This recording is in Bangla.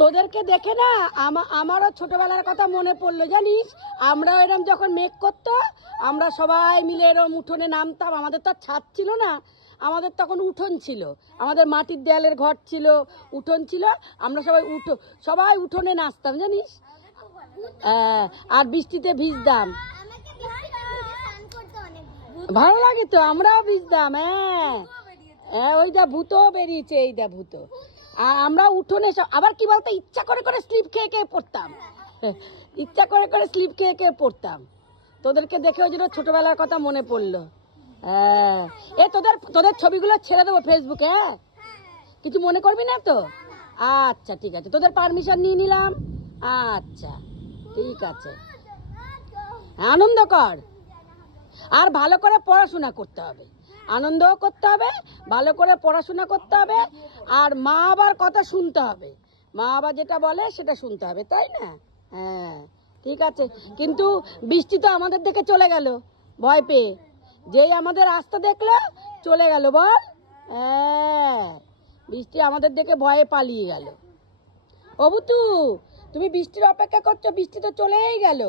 তোদেরকে দেখে না আমারও ছোটবেলার কথা মনে পড়লো জানিস। আমরাও এরম যখন মেঘ করতো আমরা সবাই মিলে এরম উঠোনে নামতাম। আমাদের তো আর ছাদ ছিল না, আমাদের তখন উঠোন ছিল, আমাদের মাটির দেয়ালের ঘর ছিল, উঠোন ছিল। আমরা সবাই উঠোনে নাচতাম জানিস। আর বৃষ্টিতে ভিজতাম, ভালো লাগে তো, আমরাও ভিজতাম। হ্যাঁ ওই দা ভূতও বেরিয়েছে, এই দা ভূত। আর আমরা উঠোনে আবার কি বলতো, ইচ্ছা করে করে স্লিপ খেয়ে খেয়ে পড়তাম, ইচ্ছা করে করে স্লিপ খেয়ে খেয়ে পড়তাম। তোদেরকে দেখে ওই জন্য ছোটবেলার কথা মনে পড়লো। হ্যাঁ এ তোদের তোদের ছবিগুলো ছেড়ে দেবো ফেসবুকে। হ্যাঁ কিছু মনে করবি না তো? আচ্ছা ঠিক আছে, তোদের পারমিশন নিয়ে নিলাম। আচ্ছা ঠিক আছে, আনন্দ কর। আর ভালো করে পড়াশোনা করতে হবে, আনন্দও করতে হবে, ভালো করে পড়াশোনা করতে হবে। আর মা বাবার কথা শুনতে হবে, মা বাবা যেটা বলে সেটা শুনতে হবে, তাই না? হ্যাঁ ঠিক আছে। কিন্তু বৃষ্টি তো আমাদের দেখে চলে গেল ভয় পেয়ে, যেই আমাদের রাস্তা দেখলো চলে গেল বল। হ্যাঁ বৃষ্টি আমাদের দেখে ভয়ে পালিয়ে গেল। ও বুতু, তুমি বৃষ্টির অপেক্ষা করছো, বৃষ্টি তো চলেই গেল।